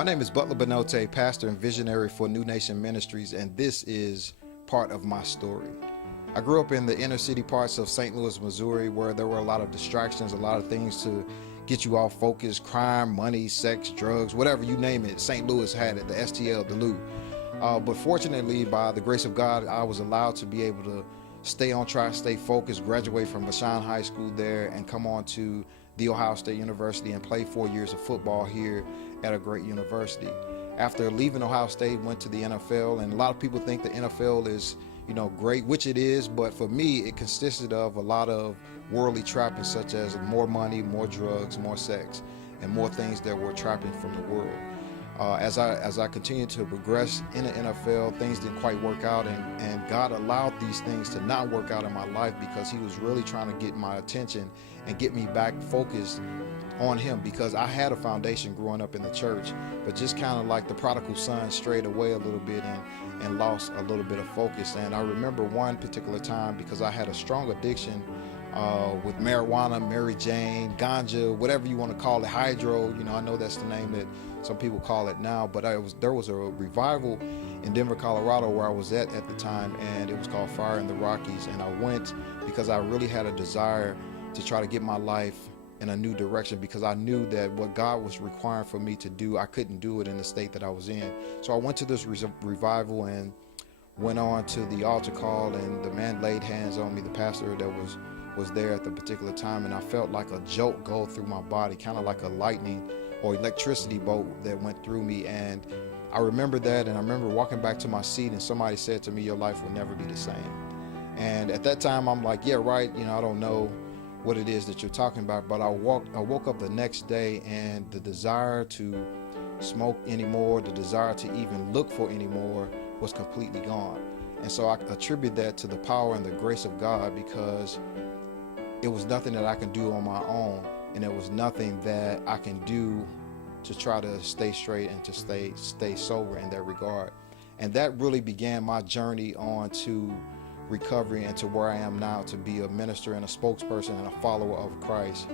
My name is Butler Benote, pastor and visionary for New Nation Ministries, and this is part of my story. I grew up in the inner city parts of St. Louis, Missouri, where there were a lot of distractions, a lot of things to get you off focus: crime, money, sex, drugs, whatever you name it. St. Louis had it, the STL, the loot. But fortunately, by the grace of God, I was allowed to be able to stay on track, stay focused, graduate from Vashon High School there, and come on to The Ohio State University and play 4 years of football here at a great university. After leaving Ohio State, went to the NFL, and a lot of people think the NFL is, great, which it is, but for me, it consisted of a lot of worldly trappings, such as more money, more drugs, more sex, and more things that were trapping from the world. As I continued to progress in the NFL, things didn't quite work out, and God allowed these things to not work out in my life because He was really trying to get my attention and get me back focused on Him, because I had a foundation growing up in the church, but just kind of like the prodigal son, strayed away a little bit and lost a little bit of focus. And I remember one particular time, because I had a strong addiction with marijuana, Mary Jane, ganja, whatever you want to call it, hydro. I know that's the name that some people call it now, but there was a revival in Denver, Colorado, where I was at the time, and it was called Fire in the Rockies. And I went because I really had a desire to try to get my life in a new direction, because I knew that what God was requiring for me to do, I couldn't do it in the state that I was in. So I went to this revival and went on to the altar call, and the man laid hands on me, the pastor that was there at the particular time, and I felt like a jolt go through my body, kind of like a lightning or electricity bolt that went through me. And I remember that, and I remember walking back to my seat, and somebody said to me, "Your life will never be the same." And at that time, I'm like, yeah, right, I don't know what it is that you're talking about, but I woke up the next day, and the desire to smoke anymore, the desire to even look for anymore was completely gone. And so I attribute that to the power and the grace of God, because it was nothing that I can do on my own, and it was nothing that I can do to try to stay straight and to stay sober in that regard. And that really began my journey on to recovery and to where I am now, to be a minister and a spokesperson and a follower of Christ.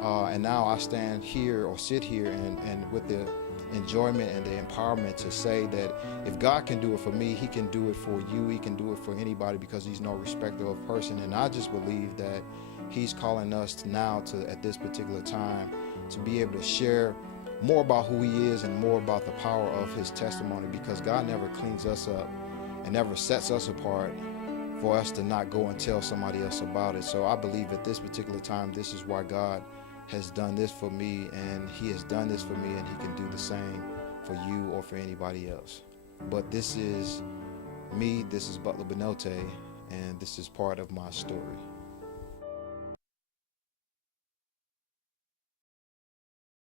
And now I stand here, or sit here, and with the enjoyment and the empowerment to say that if God can do it for me, He can do it for you, He can do it for anybody, because He's no respecter of person. And I just believe that He's calling us now to, at this particular time, to be able to share more about who He is and more about the power of His testimony, because God never cleans us up and never sets us apart for us to not go and tell somebody else about it. So I believe at this particular time, this is why God has done this for me, and He has done this for me, and He can do the same for you or for anybody else. But this is me, this is Butler Benote, and this is part of my story.